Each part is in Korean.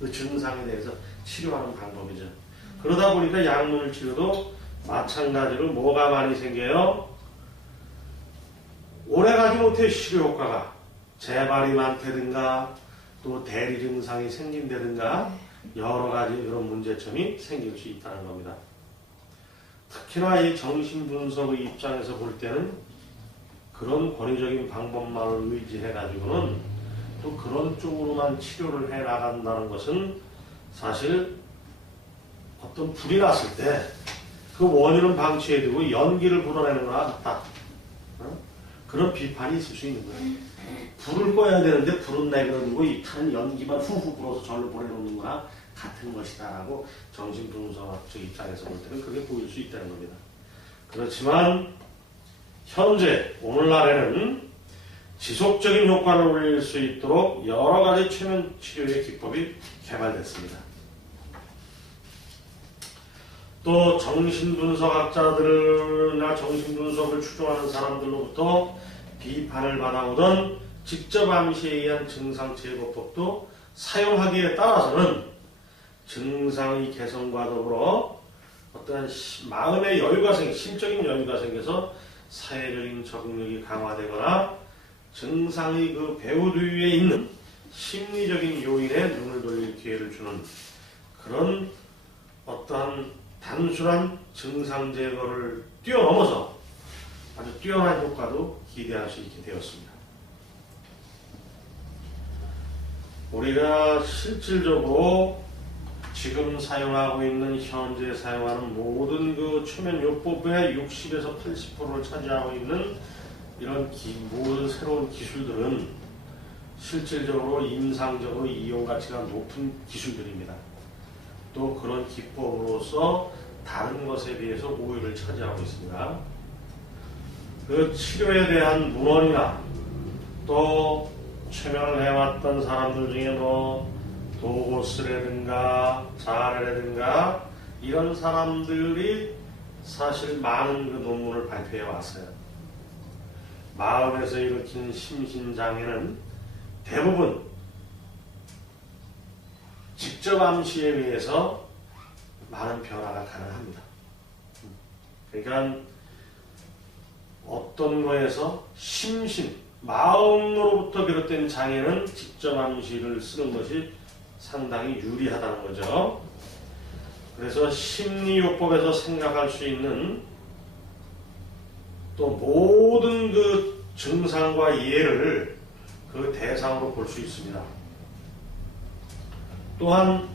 그 증상에 대해서 치료하는 방법이죠. 그러다 보니까 약물 치료도 마찬가지로 뭐가 많이 생겨요? 오래가지 못해 치료 효과가 재발이 많다든가 또 대리 증상이 생긴다든가 여러 가지 그런 문제점이 생길 수 있다는 겁니다. 특히나 이 정신분석의 입장에서 볼 때는 그런 권위적인 방법만을 의지해가지고는 또 그런 쪽으로만 치료를 해 나간다는 것은 사실 어떤 불이 났을 때 그 원인은 방치해두고 연기를 불어내는 거나 같다. 어? 그런 비판이 있을 수 있는 거예요. 불을 꺼야 되는데 불은 내버려두고 이 타는 연기만 후후 불어서 절로 보내놓는 거나 같은 것이다라고 정신분석학적 입장에서 볼 때는 그게 보일 수 있다는 겁니다. 그렇지만 현재 오늘날에는 지속적인 효과를 올릴 수 있도록 여러 가지 최면 치료의 기법이 개발됐습니다. 또 정신분석학자들이나 정신분석을 추종하는 사람들로부터 비판을 받아오던 직접 암시에 의한 증상 제거법도 사용하기에 따라서는 증상의 개선과 더불어 어떠한 시- 마음의 여유가 생, 심적인 여유가 생겨서 사회적인 적응력이 강화되거나 증상의 그 배후 뒤에 있는 심리적인 요인에 눈을 돌릴 기회를 주는 그런 어떠한 단순한 증상 제거를 뛰어넘어서 아주 뛰어난 효과도 기대할 수 있게 되었습니다. 우리가 실질적으로 지금 사용하고 있는 현재 사용하는 모든 그 초면 요법의 60에서 80%를 차지하고 있는 이런 기- 모든 새로운 기술들은 실질적으로 임상적으로 이용 가치가 높은 기술들입니다. 또 그런 기법으로서 다른 것에 비해서 우위를 차지하고 있습니다. 그 치료에 대한 문헌이나 또 최면을 해왔던 사람들 중에 뭐 도고스라든가 자레라든가 이런 사람들이 사실 많은 그 논문을 발표해 왔어요. 마음에서 일으킨 심신장애는 대부분 직접 암시에 의해서 많은 변화가 가능합니다. 그러니까 어떤 거에서 심신, 마음으로부터 비롯된 장애는 직접 암시를 쓰는 것이 상당히 유리하다는 거죠. 그래서 심리요법에서 생각할 수 있는 또 모든 그 증상과 예를 그 대상으로 볼 수 있습니다. 또한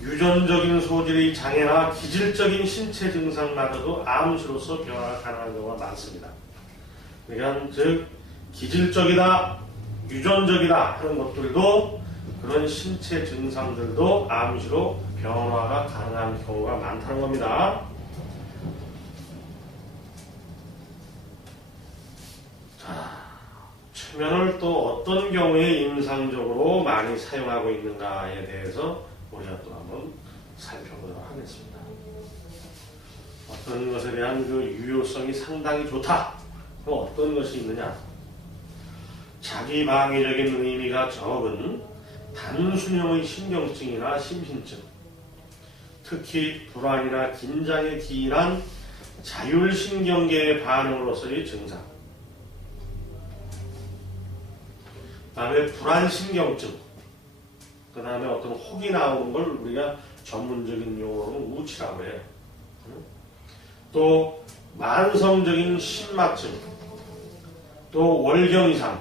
유전적인 소질의 장애나 기질적인 신체 증상마저도 암시로서 변화가 가능한 경우가 많습니다. 그러니까 즉 기질적이다, 유전적이다 하는 것들도 그런 신체 증상들도 암시로 변화가 가능한 경우가 많다는 겁니다. 최면을 또 어떤 경우에 임상적으로 많이 사용하고 있는가에 대해서 우리가 또 한번 살펴보도록 하겠습니다. 어떤 것에 대한 그 유효성이 상당히 좋다. 그 어떤 것이 있느냐? 자기 방위적인 의미가 적은 단순형의 신경증이나 심신증, 특히 불안이나 긴장에 기인한 자율신경계의 반응으로서의 증상, 그 다음에 불안신경증, 그 다음에 어떤 혹이 나오는 걸 우리가 전문적인 용어로 우치라고 해요. 또 만성적인 심막증, 또 월경 이상,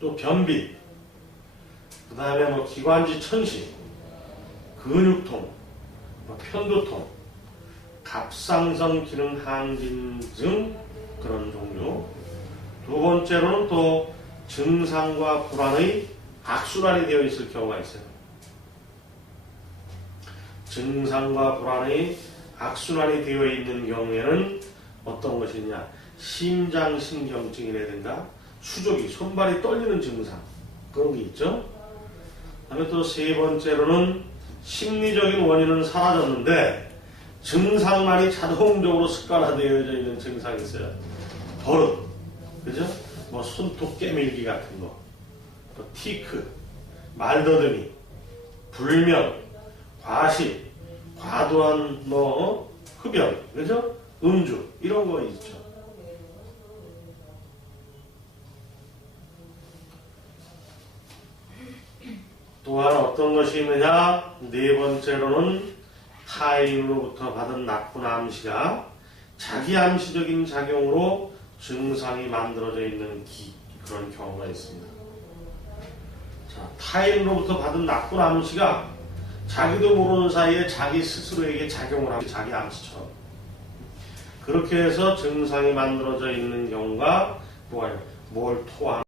또 변비, 그 다음에 뭐 기관지 천식, 근육통, 뭐 편두통, 갑상선 기능 항진 등 그런 종류. 두 번째로는 또 증상과 불안의 악순환이 되어 있을 경우가 있어요. 증상과 불안의 악순환이 되어 있는 경우에는 어떤 것이냐? 심장신경증이라든가 수족이 손발이 떨리는 증상 그런 게 있죠. 다음에 또 세 번째로는 심리적인 원인은 사라졌는데 증상만이 자동적으로 습관화되어져 있는 증상이 있어요. 버릇, 그죠? 뭐 손톱 깨밀기 같은 거, 또 티크, 말더듬이, 불면, 과식, 과도한 뭐 흡연, 그죠? 음주 이런 거 있죠. 또한 어떤 것이 있느냐? 네 번째로는 타인으로부터 받은 나쁜 암시가 자기 암시적인 작용으로 증상이 만들어져 있는 기, 그런 경우가 있습니다. 자, 타인으로부터 받은 나쁜 암시가 자기도 모르는 사이에 자기 스스로에게 작용을 하고 자기 암시처럼 그렇게 해서 증상이 만들어져 있는 경우가 뭐가? 뭘 토하는